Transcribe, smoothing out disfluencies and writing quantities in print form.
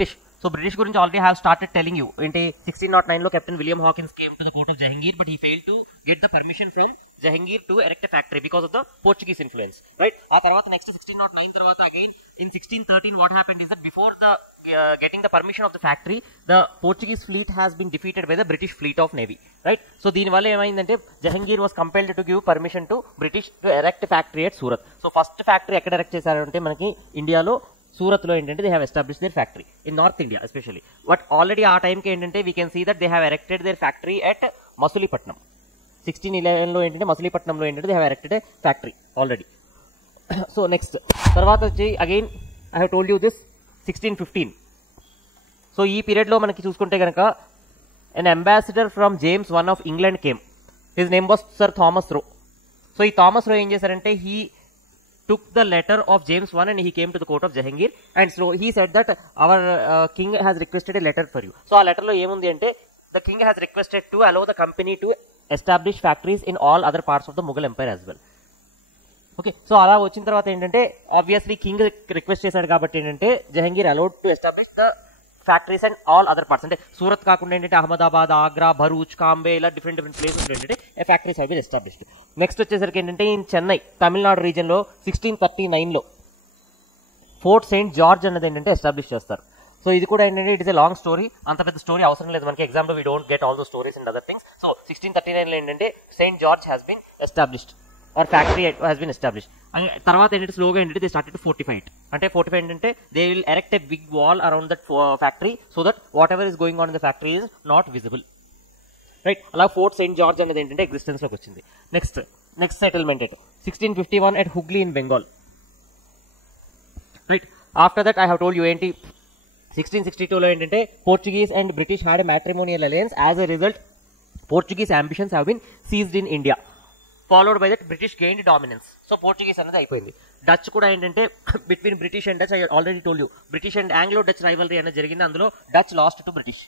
British. So British gurinchi already have started telling you. Ante 1609 lo Captain William Hawkins came to the court of Jahangir, but he failed to get the permission from Jahangir to erect a factory because of the Portuguese influence, right? Aa tarvata next 1609 tarvata again in 1613 what happened is that before the getting the permission of the factory, the Portuguese fleet has been defeated by the British fleet of navy, right? So దీని వల్ల ఏమైందంటే Jahangir was compelled to give permission to British to erect a factory at Surat. So first factory ఎక్కడ erect చేశారంటే మనకి ఇండియాలో సూరత్లో ఏంటంటే they have establish their factory in north India especially. But already ఆ టైంకి ఏంటంటే we can see that they have erected their factory at Masulipatnam. 1611లో ఏంటంటే మసూలీపట్నంలో ఏంటంటే they have erected a factory already. So next తర్వాత వచ్చి again I have told you this 1615. So ఈ పీరియడ్లో మనకి చూసుకుంటే కనుక an ambassador from James I of England came. His name was Sir Thomas Roe. So ఈ థామస్ రో ఏం చేశారంటే he took the letter of James I and he came to the court of Jahangir, and so he said that our king has requested a letter for you. So ఆ letter లో ఏముంది అంటే the king has requested to allow the company to establish factories in all other parts of the Mughal empire as well. Okay, so అలా వచ్చిన తర్వాత ఏంటంటే obviously king request చేశాడు కాబట్టి ఏంటంటే Jahangir allowed to establish the factories and all other parts. అంటే సూరత్ కాకుండా ఏంటంటే అహ్మదాబాద్, ఆగ్రా, భరూచ్, కాంబే ఇలా డిఫరెంట్ ప్లేసెస్ ఏంటంటే factories have been established. Next వచ్చేసరికి ఏంటంటే ఇన్ చెన్నై తమిళనాడు రీజన్ లో 1639లో ఫోర్ట్ సెయింట్ జార్జ్ అన్నది ఏంటంటే ఎస్టాబ్లిష్ చేస్తారు. సో ఇది కూడా ఏంటంటే it is a long story, అంత పెద్ద స్టోరీ అవసరం లేదు మనకి ఎగ్జామ్ లో. We don't get all those stories and other things. So 1639లో ఏంటంటే Saint George has been established or factory has been established. తర్వాత ఏంటంటే స్లోగా ఏంటంటే they started to fortify it. అంటే ఫోర్టిఫై ఏంటంటే they will erect a big wall around that factory so that whatever is going on in the factory is not visible, right? అలా Fort Saint George అనేది ఏంటంటే existence లోకి వచ్చింది. Next settlement at 1651 at Hooghly in Bengal, right? After that I have told you ఏంటి 1662లో ఏంటంటే Portuguese and British had a matrimonial alliance. As a result Portuguese ambitions have been seized in India, followed by that British gained dominance. So Portuguese అనేది అయిపోయింది. Dutch కూడా ఏంటంటే between British and Dutch, I already told you British and Anglo Dutch rivalry అనేది జరిగింది. అందులో Dutch last to British.